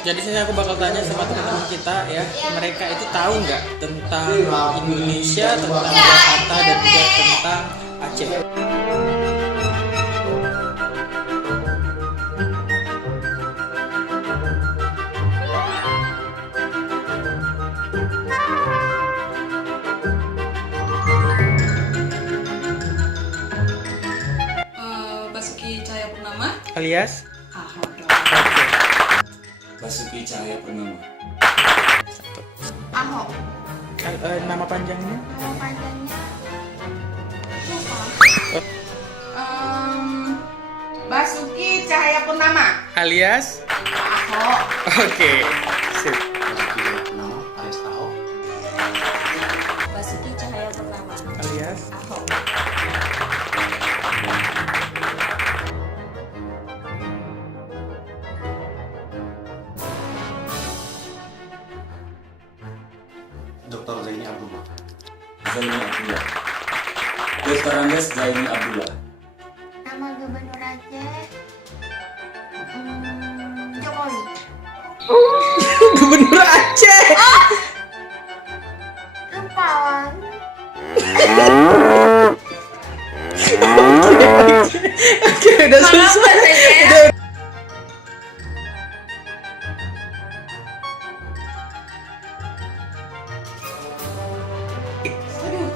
Jadi sini aku bakal tanya sama teman-teman kita ya, mereka itu tahu nggak tentang Indonesia, tentang Jakarta dan juga tentang Aceh. Basuki Cahayapurnama Alias? Ahok. Oke. Basuki Cahayapurnama. Satu. Ahok. Nama panjangnya? Nama panjangnya lupa. Basuki Cahayapurnama. Alias? Ahok. Oke. Sip. Nama Aris Ahok. Basuki Cahayapurnama Alias? Ahok. Dr. Zaini Abdullah. Zaini Abdullah. Dr. Andes Zaini Abdullah. Nama Gubernur Aceh Jokowi. Gubernur Aceh. Lupa Wan. Oke, udah selesai. Udah. Aduh.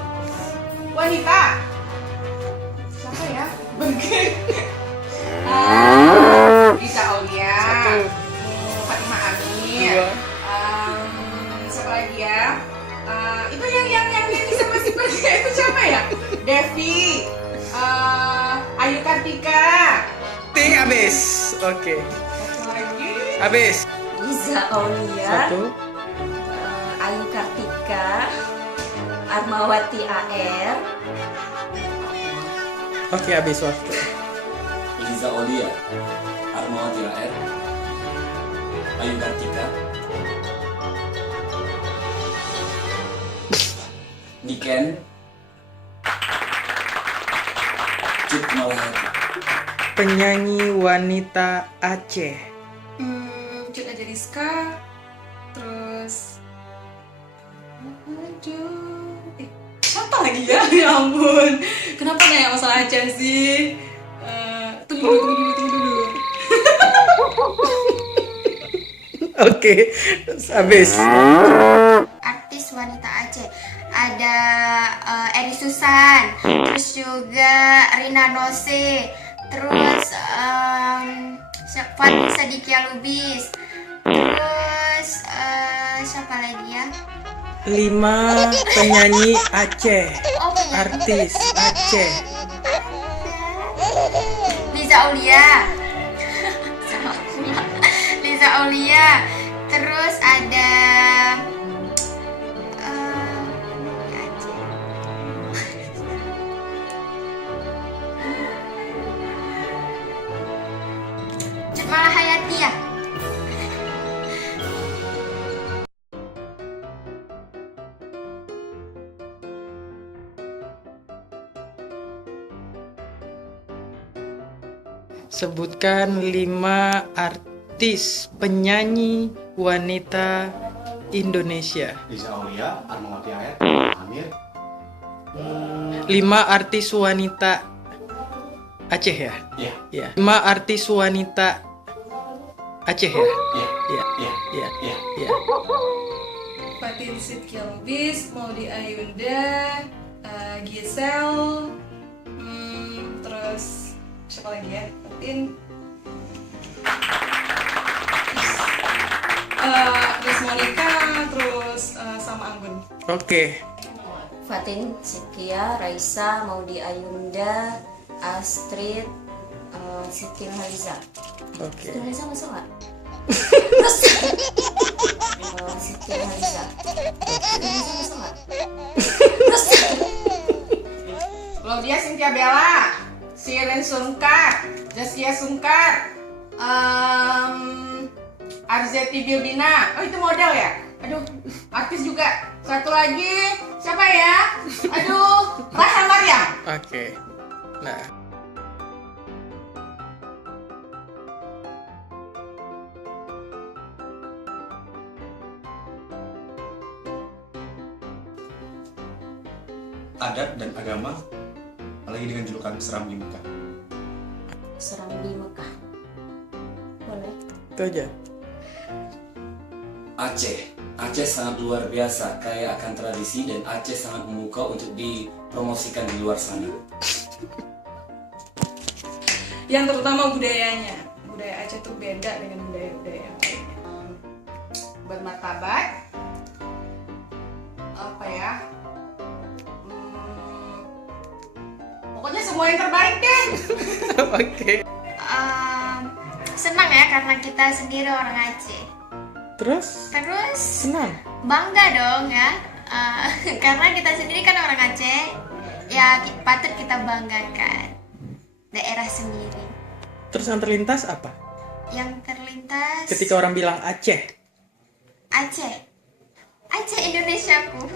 Wanita. Siapa ya? Bengkek. Bisa Aulia. Satu. Fatimah Amin. Dua. Siapa lagi ya? Itu yang sama si Bengkek itu siapa ya? Devi. Ayu Kartika. Ting habis. Oke. Satu lagi. Habis. Liza Aulia, Satu. Ayu Kartika, Armawati AR, Oke, habis waktu. Liza Aulia. Armawati AR. Ayu Kartika. Niken. Cut Malahati. Penyanyi wanita Aceh. Cut Aja Rizka. Terus aduh, siapa lagi ya? Ya ampun, kenapa nanya masalah Aceh sih? Tunggu dulu. Oke, habis. Artis wanita Aceh ada Eri Susan, terus juga Rina Nose, terus Fatih Sadikia Lubis, terus siapa lagi ya? 5 penyanyi Aceh, Oh, artis Aceh. Liza Aulia. Sama pula. Liza Aulia. Terus ada Aceh. Cut Malahayati ya. Sebutkan 5 artis penyanyi wanita Indonesia. Liza Aulia. Armawati AR. Amir. 5 artis wanita Aceh ya? Ya. Ya. 5 artis wanita Aceh ya? Ya. Ya. Ya. Ya. Ya. Ya. Fatin Sidkia Lubis, Maudy Ayunda, Gisel, terus siapa lagi ya? Fatin, terus Monica, terus sama Anggun. Oke. Fatin Sidkia, Raisa, Maudy Ayunda, Astrid, Siti Nurhaliza. Oke. Siti Nurhaliza masuk nggak? Terus Siti Nurhaliza. Siti Nurhaliza masuk nggak? Terus Claudia Cynthia Bella, Siren Sungkar, Zaskia Sungkar, Arzetti Bilbina. Oh, itu model ya? Aduh, artis juga. Satu lagi, siapa ya? Aduh, Rahel Maryam. Oke. Nah, adat dan agama, apalagi dengan julukan Serambi Mekah? Serambi Mekah. Boleh. Itu aja. Aceh sangat luar biasa, kaya akan tradisi, dan Aceh sangat membuka untuk dipromosikan di luar sana. Yang terutama budayanya. Budaya Aceh tuh beda dengan budaya-budaya yang lainnya. Buat martabak apa ya? Pokoknya semua yang terbaik deh. Oke. Senang ya karena kita sendiri orang Aceh. Terus Terus senang. bangga dong ya. Karena kita sendiri kan orang Aceh. Ya patut kita banggakan daerah sendiri. Terus yang terlintas apa? Yang terlintas Ketika orang bilang Aceh. Aceh Indonesiaku.